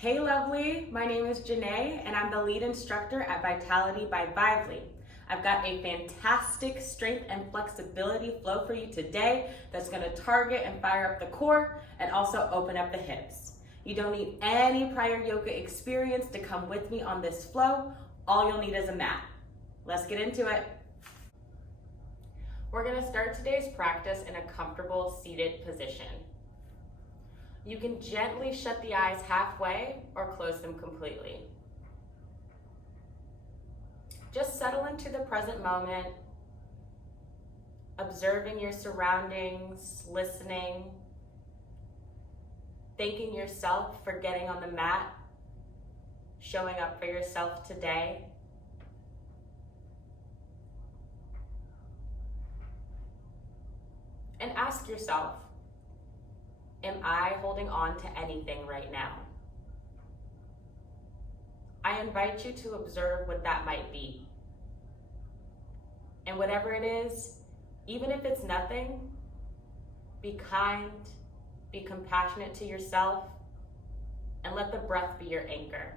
Hey lovely, my name is Janae and I'm the lead instructor at Vitality by Vively. I've got a fantastic strength and flexibility flow for you today that's going to target and fire up the core and also open up the hips. You don't need any prior yoga experience to come with me on this flow. All you'll need is a mat. Let's get into it. We're going to start today's practice in a comfortable seated position. You can gently shut the eyes halfway or close them completely. Just settle into the present moment, observing your surroundings, listening, thanking yourself for getting on the mat, showing up for yourself today. And ask yourself, am I holding on to anything right now? I invite you to observe what that might be. And whatever it is, even if it's nothing, be kind, be compassionate to yourself, and let the breath be your anchor.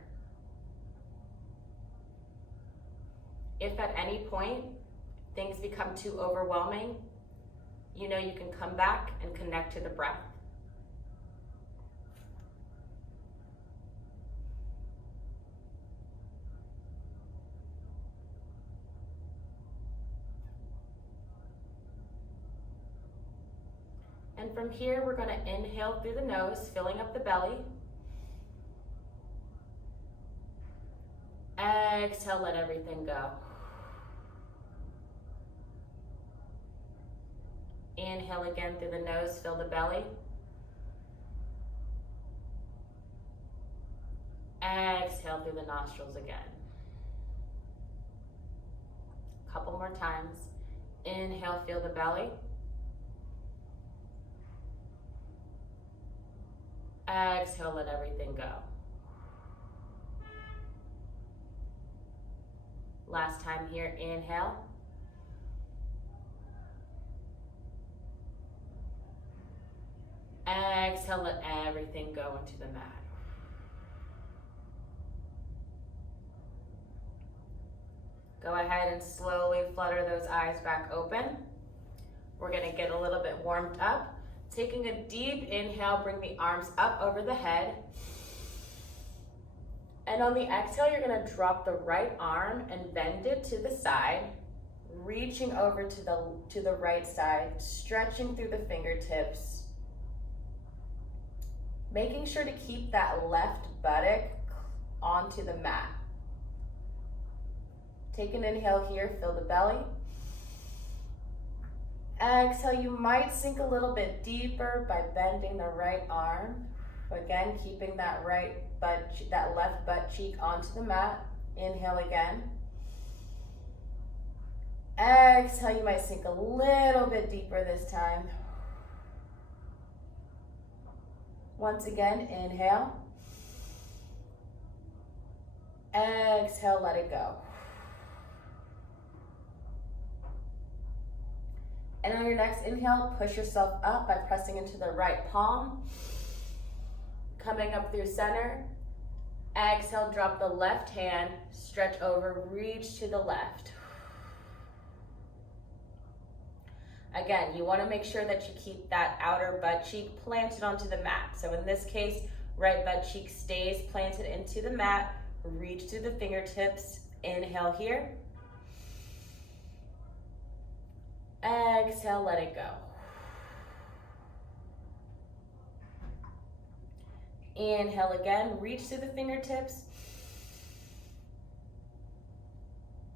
If at any point things become too overwhelming, you know you can come back and connect to the breath. And from here, we're going to inhale through the nose, filling up the belly. Exhale, let everything go. Inhale again through the nose, fill the belly. Exhale through the nostrils again. A couple more times. Inhale, feel the belly. Exhale, let everything go. Last time here, inhale. Exhale, let everything go into the mat. Go ahead and slowly flutter those eyes back open. We're gonna get a little bit warmed up. Taking a deep inhale, bring the arms up over the head. And on the exhale, you're gonna drop the right arm and bend it to the side, reaching over to the right side, stretching through the fingertips. Making sure to keep that left buttock onto the mat. Take an inhale here, fill the belly. Exhale, you might sink a little bit deeper by bending the right arm. Again, keeping that left butt cheek onto the mat. Inhale again. Exhale, you might sink a little bit deeper this time. Once again, inhale. Exhale, let it go. And on your next inhale, push yourself up by pressing into the right palm. Coming up through center. Exhale, drop the left hand, stretch over, reach to the left. Again, you want to make sure that you keep that outer butt cheek planted onto the mat. So in this case, right butt cheek stays planted into the mat. Reach through the fingertips. Inhale here. Exhale, let it go. Inhale again, reach through the fingertips.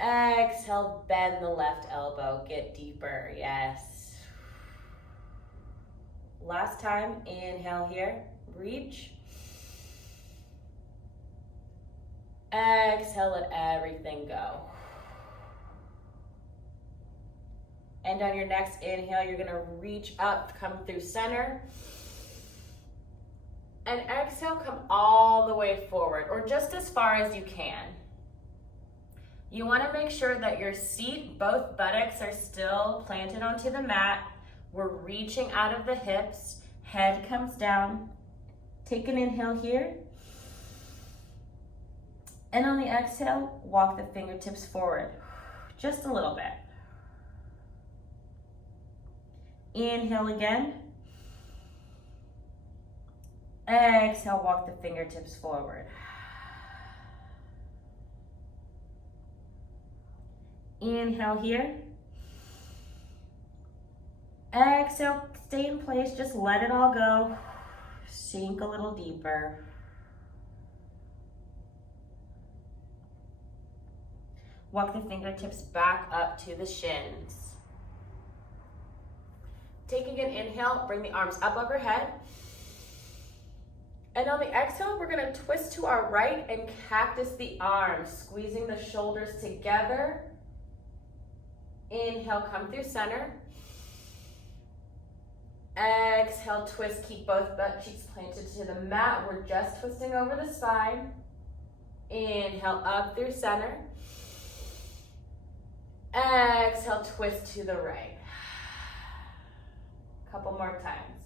Exhale, bend the left elbow, get deeper, yes. Last time, inhale here, reach. Exhale, let everything go. And on your next inhale, you're gonna reach up, come through center. And exhale, come all the way forward, or just as far as you can. You wanna make sure that your seat, both buttocks are still planted onto the mat. We're reaching out of the hips, head comes down. Take an inhale here. And on the exhale, walk the fingertips forward, just a little bit. Inhale again. Exhale, walk the fingertips forward. Inhale here. Exhale, stay in place, just let it all go. Sink a little deeper. Walk the fingertips back up to the shins. Taking an inhale, bring the arms up overhead. And on the exhale, we're gonna twist to our right and cactus the arms, squeezing the shoulders together. Inhale, come through center. Exhale, twist, keep both butt cheeks planted to the mat. We're just twisting over the spine. Inhale, up through center. Exhale, twist to the right. Couple more times.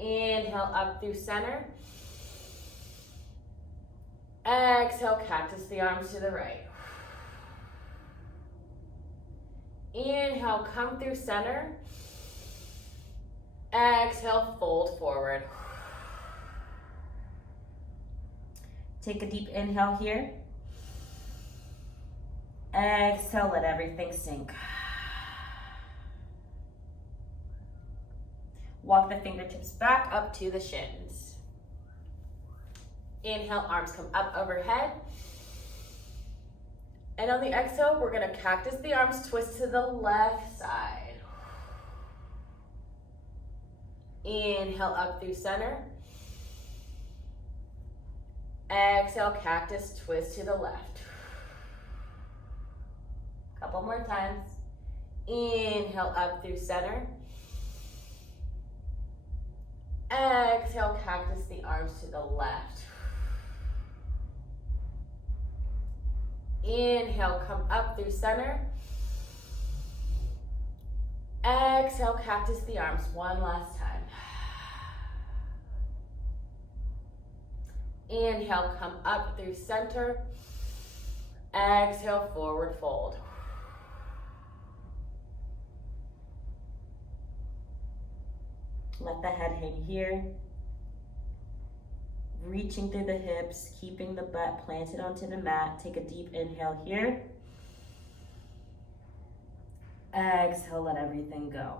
Inhale, up through center. Exhale, cactus the arms to the right. Inhale, come through center. Exhale, fold forward. Take a deep inhale here. Exhale, let everything sink. Walk the fingertips back up to the shins. Inhale, arms come up overhead. And on the exhale, we're gonna cactus the arms, twist to the left side. Inhale, up through center. Exhale, cactus, twist to the left. Couple more times. Inhale, up through center. Exhale, cactus the arms to the left. Inhale, come up through center. Exhale, cactus the arms one last time. Inhale, come up through center. Exhale, forward fold. Let the head hang here. Reaching through the hips, keeping the butt planted onto the mat. Take a deep inhale here. Exhale, let everything go.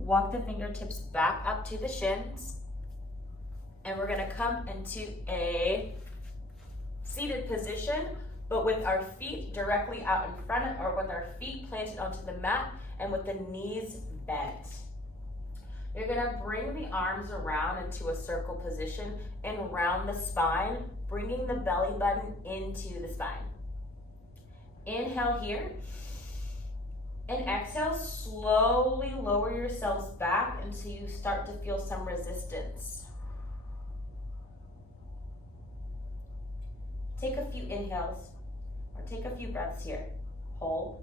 Walk the fingertips back up to the shins. And we're gonna come into a seated position, but with our feet directly out in front or with our feet planted onto the mat and with the knees bent. You're gonna bring the arms around into a circle position and round the spine, bringing the belly button into the spine. Inhale here, and exhale, slowly lower yourselves back until you start to feel some resistance. Take a few inhales, or take a few breaths here. Hold.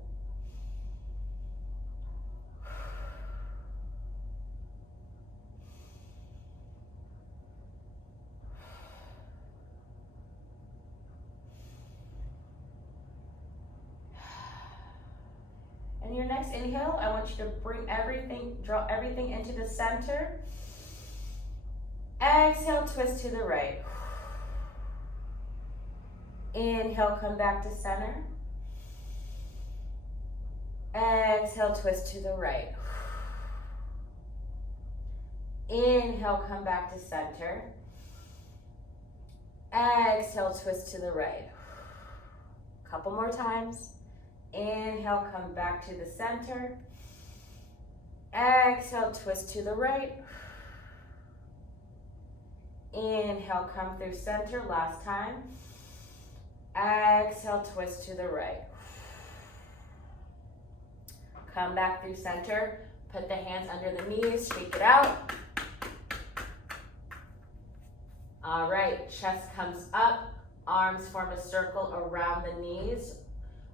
And your next inhale, I want you to bring everything, draw everything into the center. Exhale, twist to the right. Inhale, come back to center. Exhale, twist to the right. Inhale, come back to center. Exhale, twist to the right. Couple more times. Inhale, come back to the center. Exhale, twist to the right. Inhale, come through center, last time. Exhale, twist to the right. Come back through center. Put the hands under the knees, shake it out. All right, chest comes up. Arms form a circle around the knees.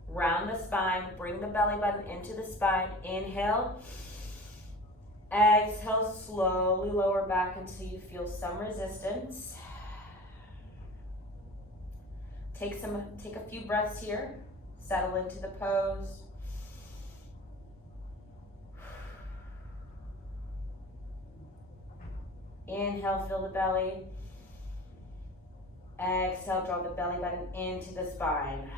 Round the spine, bring the belly button into the spine. Inhale. Exhale, slowly lower back until you feel some resistance. Take a few breaths here. Settle into the pose. Inhale, fill the belly. Exhale, draw the belly button into the spine.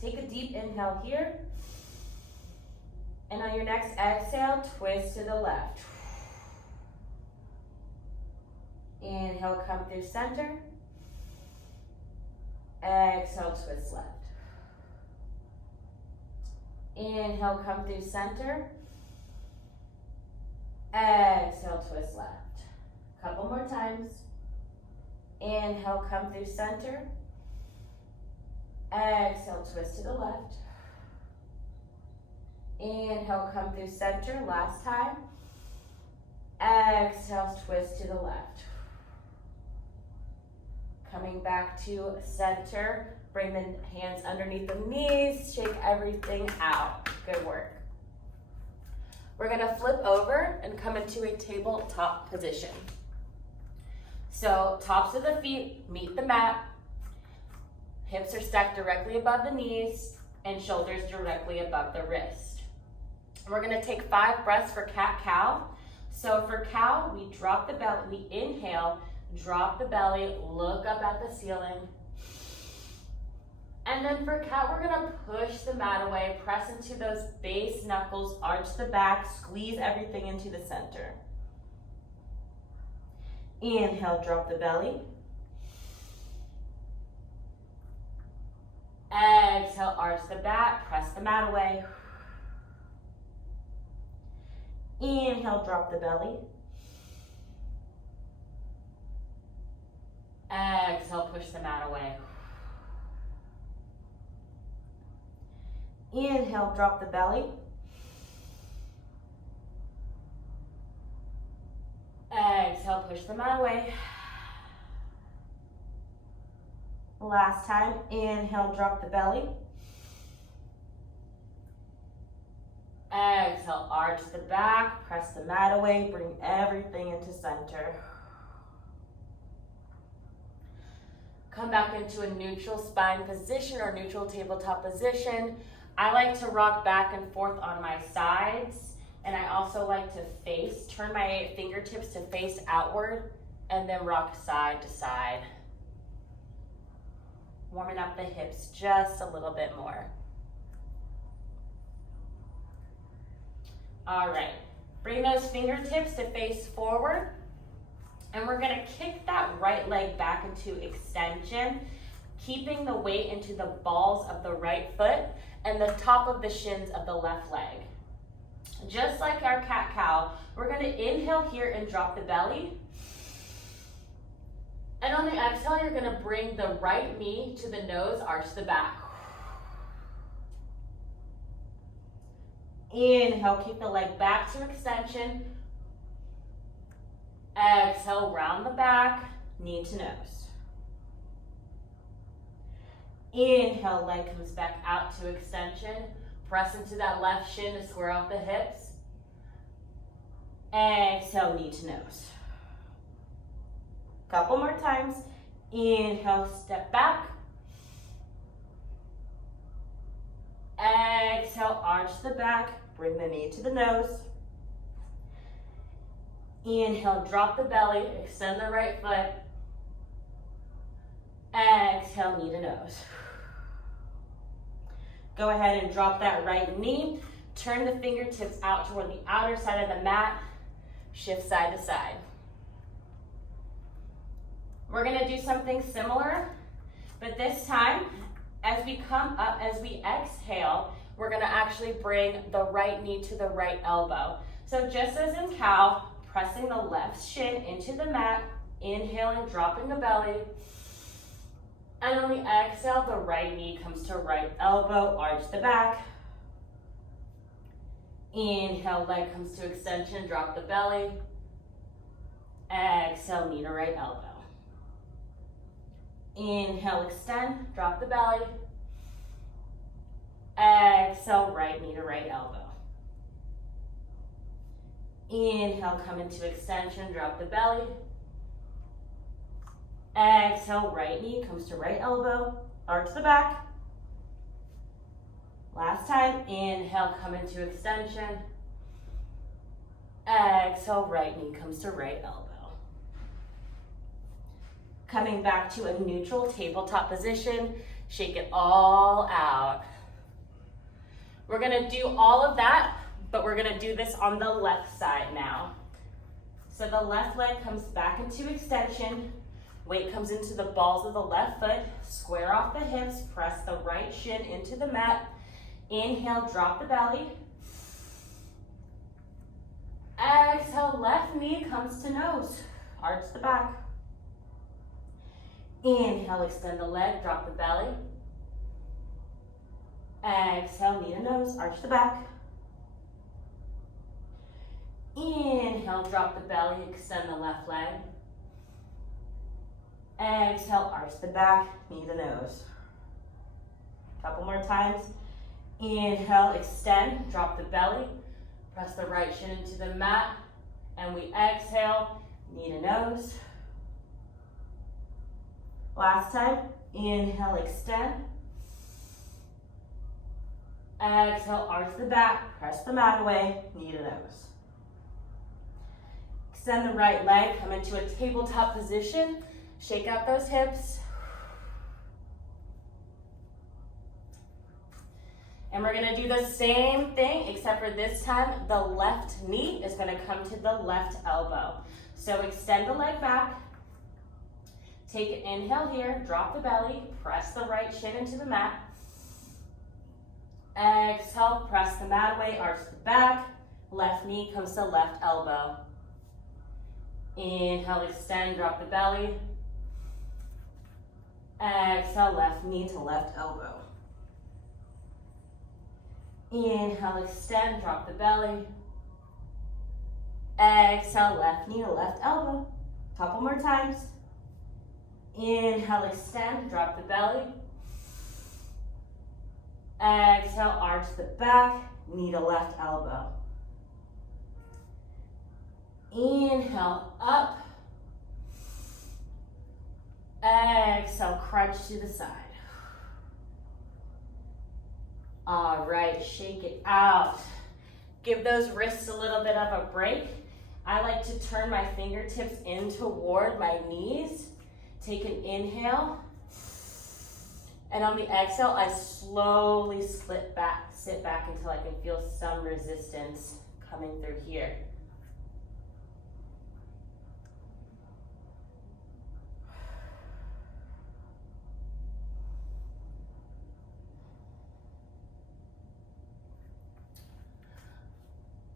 Take a deep inhale here. And on your next exhale, twist to the left. Inhale, come through center. Exhale, twist left. Inhale, come through center. Exhale, twist left. Couple more times. Inhale, come through center. Exhale, twist to the left. Inhale, come through center. Last time. Exhale, twist to the left. Coming back to center. Bring the hands underneath the knees. Shake everything out. Good work. We're gonna flip over and come into a tabletop position. So tops of the feet meet the mat. Hips are stacked directly above the knees and shoulders directly above the wrist. We're gonna take 5 breaths for cat-cow. So for cow, we drop the belly, we inhale, drop the belly, look up at the ceiling. And then for cat, we're gonna push the mat away, press into those base knuckles, arch the back, squeeze everything into the center. Inhale, drop the belly. Exhale, arch the back, press the mat away. Inhale, drop the belly. Exhale, push the mat away. Inhale, drop the belly. Exhale, push the mat away. Last time, inhale, drop the belly. Exhale, arch the back, press the mat away, bring everything into center. Come back into a neutral spine position or neutral tabletop position. I like to rock back and forth on my sides, and I also like to turn my fingertips to face outward, and then rock side to side. Warming up the hips just a little bit more. All right, bring those fingertips to face forward, and we're gonna kick that right leg back into extension, keeping the weight into the balls of the right foot and the top of the shins of the left leg. Just like our cat-cow, we're gonna inhale here and drop the belly. And on the exhale, you're gonna bring the right knee to the nose, arch the back. Inhale, keep the leg back to extension. Exhale, round the back, knee to nose. Inhale, leg comes back out to extension. Press into that left shin to square off the hips. Exhale, knee to nose. Couple more times. Inhale, step back. Exhale, arch the back. Bring the knee to the nose. Inhale, drop the belly. Extend the right foot. Exhale, knee to nose. Go ahead and drop that right knee. Turn the fingertips out toward the outer side of the mat. Shift side to side. We're gonna do something similar, but this time, as we come up, as we exhale, we're gonna actually bring the right knee to the right elbow. So just as in cow, pressing the left shin into the mat, inhaling, dropping the belly. And on the exhale, the right knee comes to right elbow, arch the back. Inhale, leg comes to extension, drop the belly. Exhale, knee to right elbow. Inhale, extend, drop the belly. Exhale, right knee to right elbow. Inhale, come into extension, drop the belly. Exhale, right knee comes to right elbow, arch the back. Last time, inhale, come into extension. Exhale, right knee comes to right elbow. Coming back to a neutral tabletop position, shake it all out. We're gonna do all of that, but we're gonna do this on the left side now. So the left leg comes back into extension, weight comes into the balls of the left foot, square off the hips, press the right shin into the mat. Inhale, drop the belly. Exhale, left knee comes to nose, arch the back. Inhale, extend the leg, drop the belly. Exhale, knee to nose, arch the back. Inhale, drop the belly, extend the left leg. Exhale, arch the back, knee to nose. Couple more times. Inhale, extend, drop the belly. Press the right shin into the mat. And we exhale, knee to nose. Last time, inhale, extend. Exhale, arch the back, press the mat away, knee to nose. Extend the right leg, come into a tabletop position. Shake out those hips. And we're gonna do the same thing, except for this time, the left knee is gonna come to the left elbow. So extend the leg back. Take an inhale here, drop the belly, press the right shin into the mat. Exhale, press the mat away, arch the back. Left knee comes to left elbow. Inhale, extend, drop the belly. Exhale, left knee to left elbow. Inhale, extend, drop the belly. Exhale, left knee to left elbow. Couple more times. Inhale, extend, drop the belly. Exhale, arch the back, knee to left elbow. Inhale, up. Exhale, crunch to the side. All right, shake it out. Give those wrists a little bit of a break. I like to turn my fingertips in toward my knees. Take an inhale. And on the exhale, I slowly sit back until I can feel some resistance coming through here.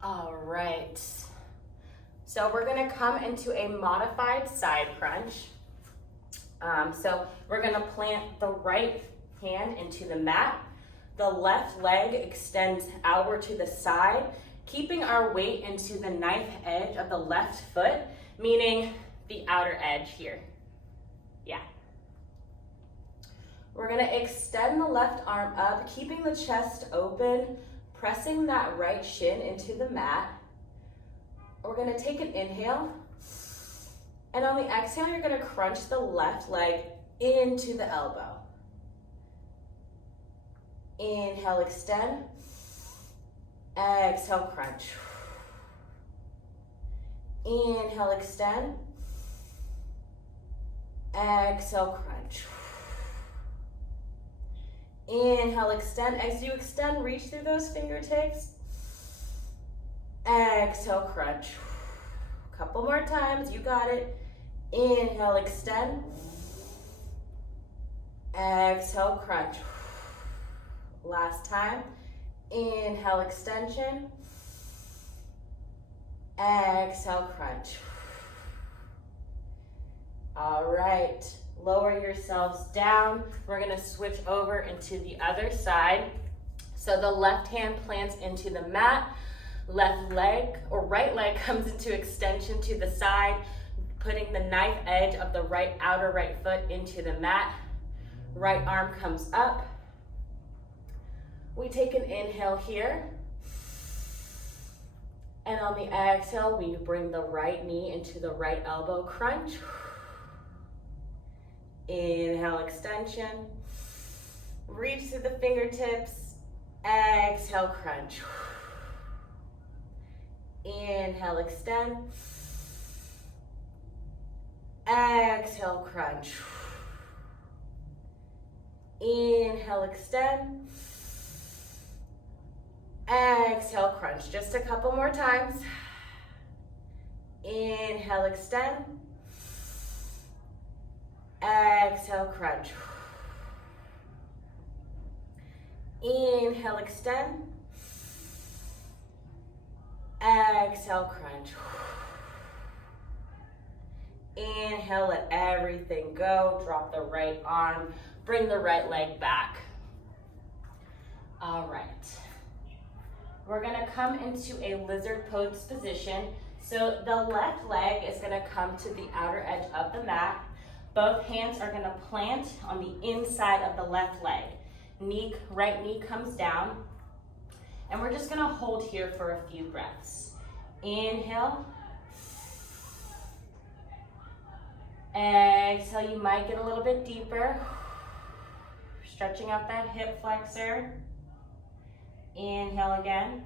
All right. So we're gonna come into a modified side crunch. So we're gonna plant the right hand into the mat. The left leg extends outward to the side, keeping our weight into the knife edge of the left foot, meaning the outer edge here. Yeah. We're gonna extend the left arm up, keeping the chest open, pressing that right shin into the mat. We're gonna take an inhale. And on the exhale, you're gonna crunch the left leg into the elbow. Inhale, extend. Exhale, crunch. Inhale, extend. Exhale, crunch. Inhale, extend. As you extend, reach through those fingertips. Exhale, crunch. Couple more times, you got it. Inhale, extend. Exhale, crunch. Last time. Inhale, extension. Exhale, crunch. All right, lower yourselves down. We're gonna switch over into the other side. So the left hand plants into the mat. Left leg or right leg comes into extension to the side, putting the knife edge of the outer right foot into the mat. Right arm comes up. We take an inhale here. And on the exhale, we bring the right knee into the right elbow crunch. Inhale, extension. Reach through the fingertips. Exhale, crunch. Inhale, extend. Exhale, crunch. Inhale, extend. Exhale, crunch. Just a couple more times. Inhale, extend. Exhale, crunch. Inhale, extend. Exhale, crunch. Inhale, let everything go. Drop the right arm. Bring the right leg back. All right. We're gonna come into a lizard pose position. So the left leg is gonna come to the outer edge of the mat. Both hands are gonna plant on the inside of the left leg. Right knee comes down. And we're just gonna hold here for a few breaths. Inhale. Exhale, you might get a little bit deeper. Stretching out that hip flexor. Inhale again.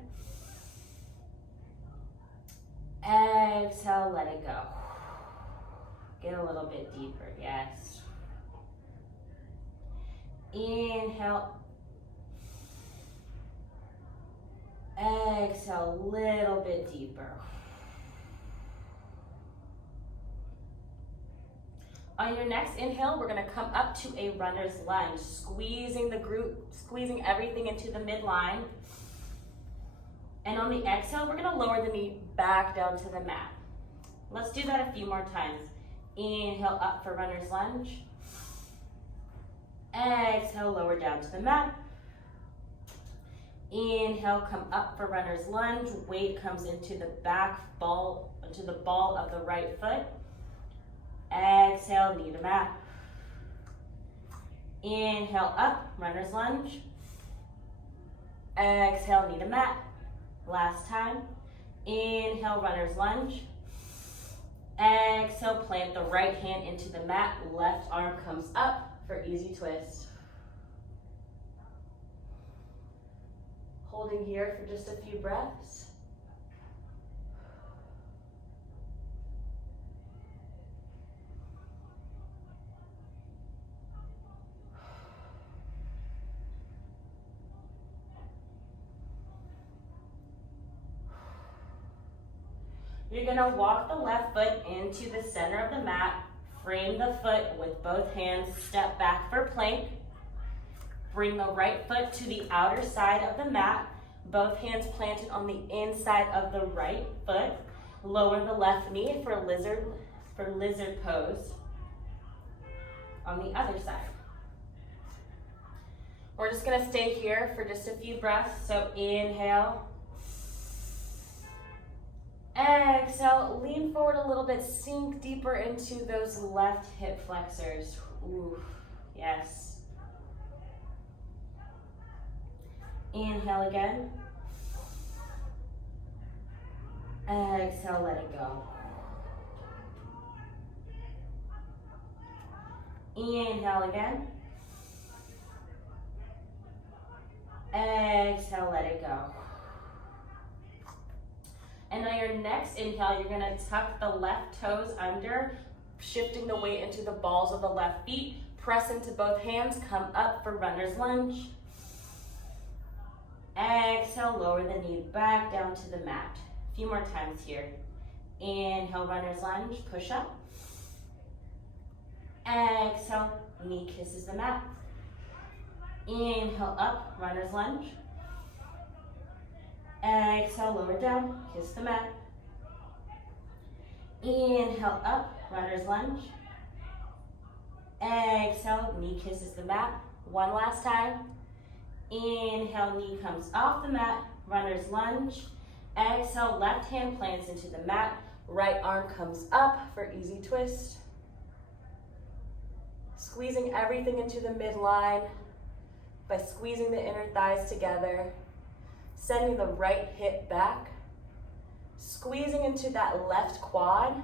Exhale, let it go. Get a little bit deeper, yes. Inhale. Exhale, a little bit deeper. On your next inhale, we're gonna come up to a runner's lunge, squeezing everything into the midline. And on the exhale, we're gonna lower the knee back down to the mat. Let's do that a few more times. Inhale up for runner's lunge. Exhale, lower down to the mat. Inhale, come up for runner's lunge. Weight comes into the ball of the right foot. Exhale, knee to mat. Inhale up, runner's lunge. Exhale, knee to mat. Last time. Inhale, runner's lunge. Exhale, plant the right hand into the mat. Left arm comes up for easy twist. Holding here for just a few breaths. You're gonna walk the left foot into the center of the mat, frame the foot with both hands, step back for plank. Bring the right foot to the outer side of the mat, both hands planted on the inside of the right foot. Lower the left knee for lizard pose on the other side. We're just gonna stay here for just a few breaths. So inhale. Exhale, lean forward a little bit, sink deeper into those left hip flexors. Ooh, yes. Inhale again. Exhale, let it go. Inhale again. Exhale, let it go. And on your next inhale, you're gonna tuck the left toes under, shifting the weight into the balls of the left feet. Press into both hands, come up for runner's lunge. Exhale, lower the knee back down to the mat. A few more times here. Inhale, runner's lunge, push up. Exhale, knee kisses the mat. Inhale up, runner's lunge. Exhale, lower down, kiss the mat. Inhale up, runner's lunge. Exhale, knee kisses the mat. One last time. Inhale, knee comes off the mat, runner's lunge. Exhale, left hand plants into the mat. Right arm comes up for easy twist. Squeezing everything into the midline by squeezing the inner thighs together. Sending the right hip back. Squeezing into that left quad.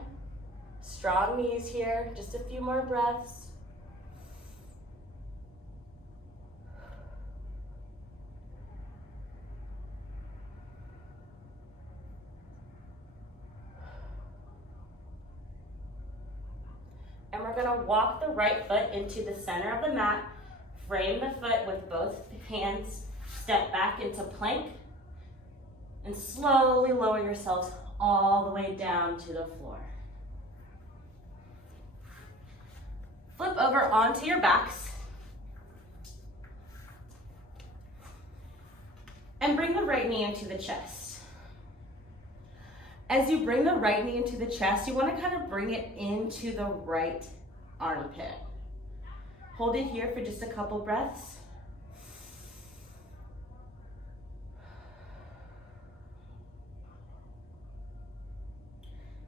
Strong knees here, just a few more breaths. And we're gonna walk the right foot into the center of the mat, frame the foot with both hands, step back into plank, and slowly lower yourselves all the way down to the floor. Flip over onto your backs. And bring the right knee into the chest. As you bring the right knee into the chest, you want to kind of bring it into the right armpit. Hold it here for just a couple breaths.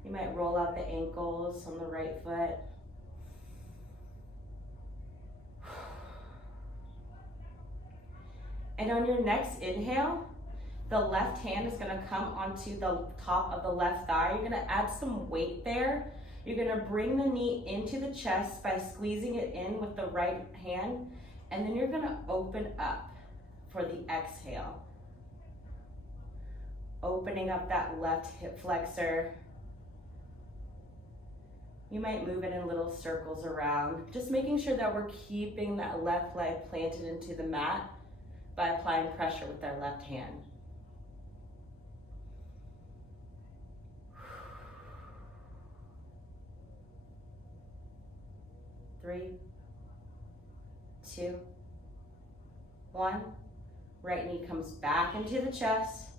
You might roll out the ankles on the right foot. And on your next inhale, the left hand is gonna come onto the top of the left thigh. You're gonna add some weight there. You're gonna bring the knee into the chest by squeezing it in with the right hand, and then you're gonna open up for the exhale. Opening up that left hip flexor. You might move it in little circles around, just making sure that we're keeping that left leg planted into the mat by applying pressure with our left hand. 3, 2, 1. Right knee comes back into the chest.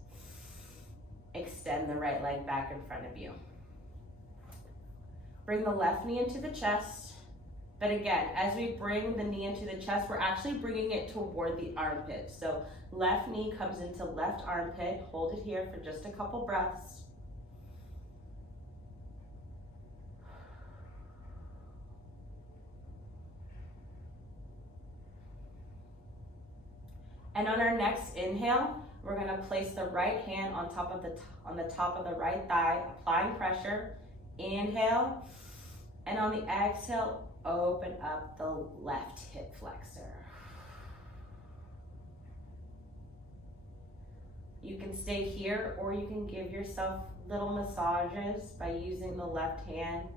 Extend the right leg back in front of you. Bring the left knee into the chest. But again, as we bring the knee into the chest, we're actually bringing it toward the armpit. So left knee comes into left armpit. Hold it here for just a couple breaths. And on our next inhale, we're gonna place the right hand on the top of the right thigh, applying pressure. Inhale, and on the exhale, open up the left hip flexor. You can stay here, or you can give yourself little massages by using the left hand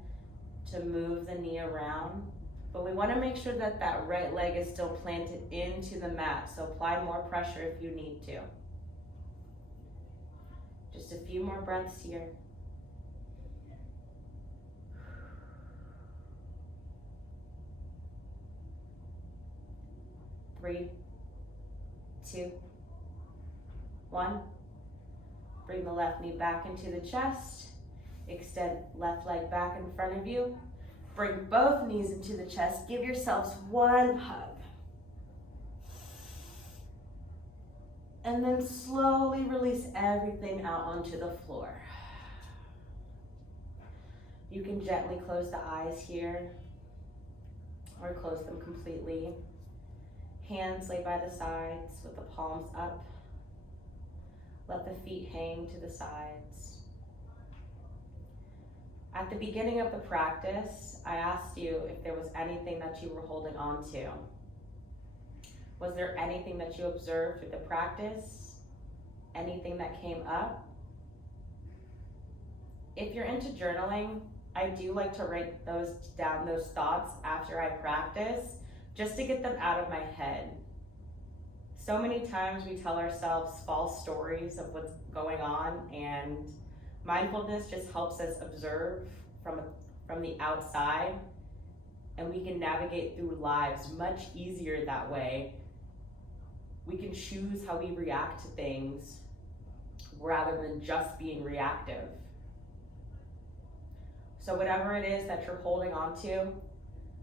to move the knee around. But we want to make sure that that right leg is still planted into the mat, so apply more pressure if you need to. Just a few more breaths here. 3, 2, 1. Bring the left knee back into the chest. Extend left leg back in front of you. Bring both knees into the chest. Give yourselves one hug. And then slowly release everything out onto the floor. You can gently close the eyes here or close them completely. Hands lay by the sides with the palms up. Let the feet hang to the sides. At the beginning of the practice, I asked you if there was anything that you were holding on to. Was there anything that you observed through the practice? Anything that came up? If you're into journaling, I do like to write those thoughts after I practice, just to get them out of my head. So many times we tell ourselves false stories of what's going on, and mindfulness just helps us observe from the outside, and we can navigate through lives much easier that way. We can choose how we react to things rather than just being reactive. So whatever it is that you're holding on to,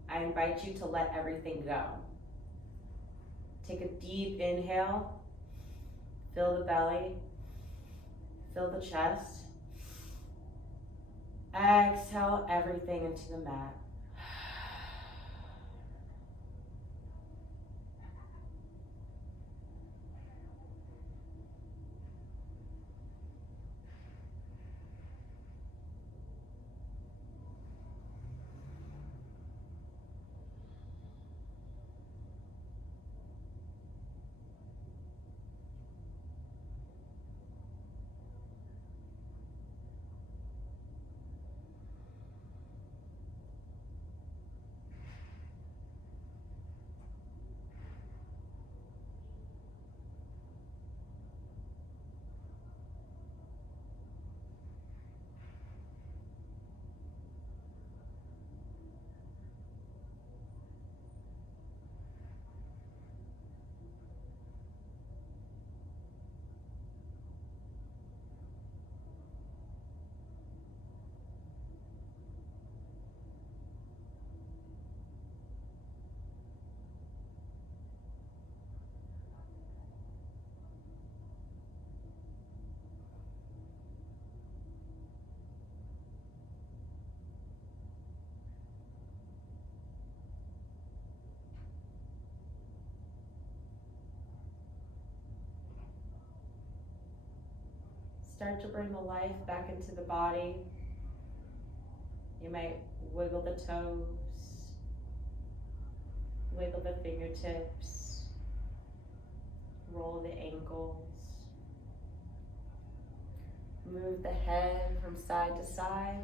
I invite you to let everything go. Take a deep inhale, fill the belly, fill the chest. Exhale everything into the mat. start to bring the life back into the body. You might wiggle the toes, wiggle the fingertips, roll the ankles, move the head from side to side.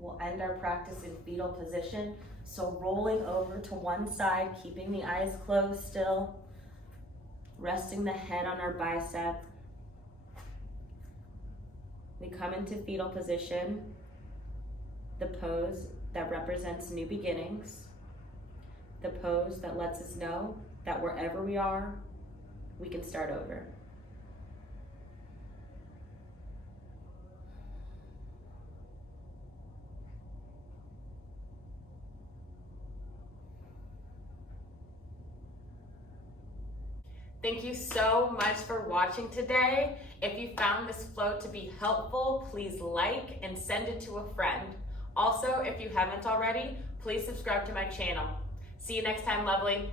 We'll end our practice in fetal position. So rolling over to one side, keeping the eyes closed still, resting the head on our bicep. We come into fetal position, the pose that represents new beginnings, the pose that lets us know that wherever we are, we can start over. Thank you so much for watching today. If you found this flow to be helpful, please like and send it to a friend. Also, if you haven't already, please subscribe to my channel. See you next time, lovely.